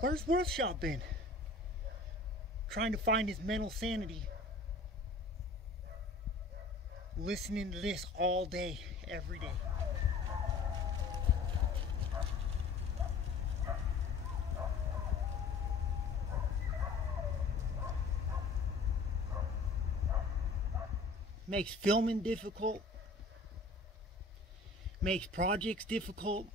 Where's Workshop been? Trying to find his mental sanity. Listening to this all day, every day. Makes filming difficult. Makes projects difficult.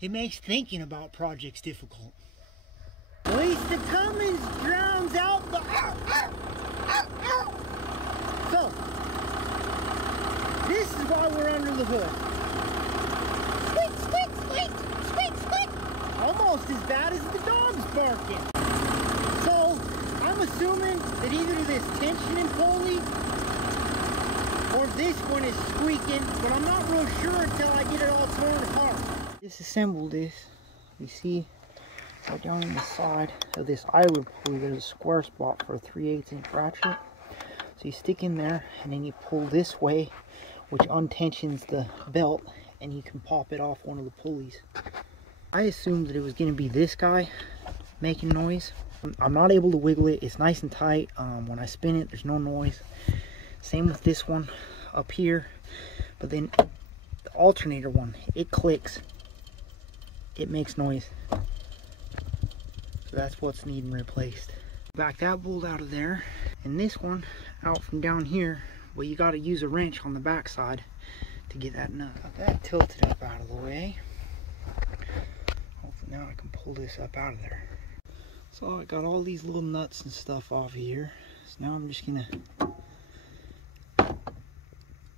It makes thinking about projects difficult. At least the cummins drowns out the So, this is why we're under the hood. Squeak, squeak, squeak, squeak, squeak. Almost as bad as the dogs barking. So, I'm assuming that either this tensioning pulley or this one is squeaking, but I'm not real sure until I get it all torn apart. Disassemble this. You see right down on the side of this eyelet pulley, there's a square spot for a 3/8 inch ratchet. So you stick in there and then you pull this way, which untensions the belt, and you can pop it off one of the pulleys. I assumed that it was going to be this guy making noise. I'm not able to wiggle it. It's nice and tight. When I spin it, there's no noise. Same with this one up here. But then the alternator one, it clicks. It makes noise. So that's what's needing replaced. Back that bolt out of there, and this one out from down here. Well, you got to use a wrench on the back side to get that nut. Got that tilted up out of the way. Hopefully now I can pull this up out of there. So I got all these little nuts and stuff off here. So now I'm just gonna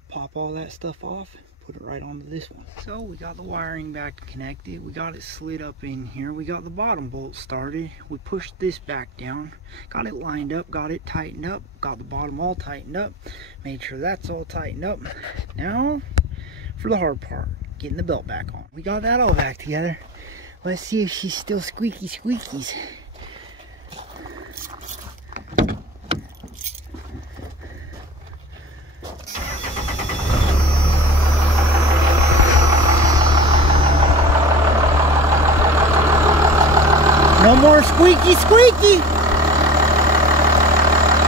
pop all that stuff off, put it right onto this one. So we got the wiring back connected. We got it slid up in here. We got the bottom bolt started. We pushed this back down, got it lined up, got it tightened up, got the bottom all tightened up, made sure that's all tightened up. Now for the hard part, getting the belt back on. We got that all back together. Let's see if she's still squeaky squeakies. No more squeaky squeaky.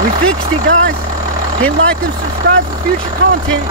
We fixed it, guys. Hit like and subscribe for future content.